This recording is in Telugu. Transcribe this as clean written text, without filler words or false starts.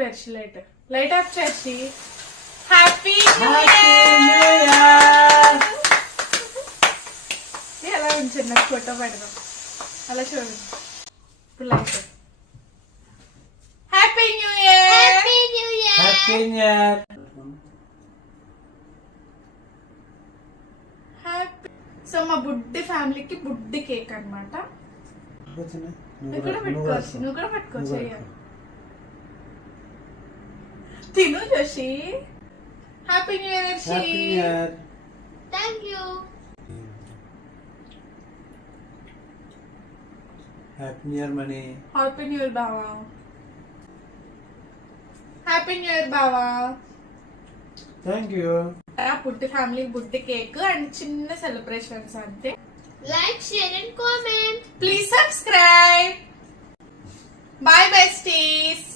పేర్చి లైట్ ఆఫ్ చేసి హ్యాపీ న్యూ ఇయర్ ఎలా ఉంచండి నాకు ఫోటో పెడదాం అలా చూడండి ఇప్పుడు light happy new year happy new year. So మా బుడ్డి ఫ్యామిలీకి బుడ్డి కేక్ అన్నమాట. నువ్వు కూడా పెట్టుకోవచ్చు అయ్యా. తిను Joshi. Happy new year Varshi. Thank you. Happy new year money. Happy new year బావా. హ్యాపీ న్యూ ఇయర్ బావా. Thank you. బుడ్డి ఫ్యామిలీ బుడ్డి కేక్ అండ్ చిన్న సెలబ్రేషన్స్ అంతే. Like share and comment. Please subscribe. By besties.